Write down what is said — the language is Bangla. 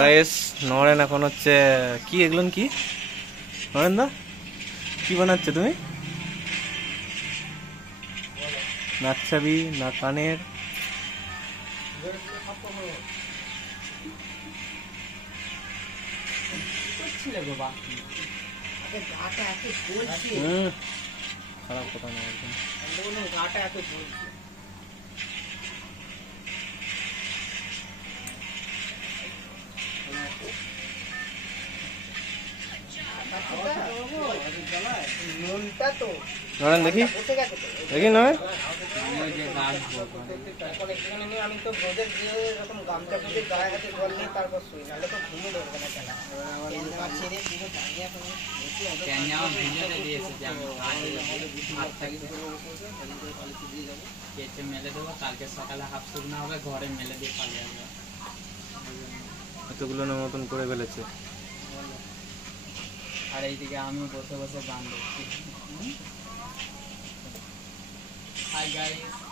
গাইস নরেন এখন হচ্ছে কি এগুলো কি নরেন দা কি বানাচ্ছে তুমি? নাক ছাবি না কানের? খারাপ কথা না একদম। নরেন দেখি দেখি নরেন আমি তো রোদের দিয়ে এরকম গামছা পুজো গায়ে হাতে জল নিয়ে তারপর শুই, নাহলে তো ঘুমে ধরবে না কেনা মেলে দেবো, কালকে সকালে হাফ শুকনো হবে, ঘরে মেলে দিয়ে পালিয়ে আসবে। এতগুলো মতন করে ফেলেছে। আর এইদিকে আমি বসে বসে গান দেখছি। Hi guys.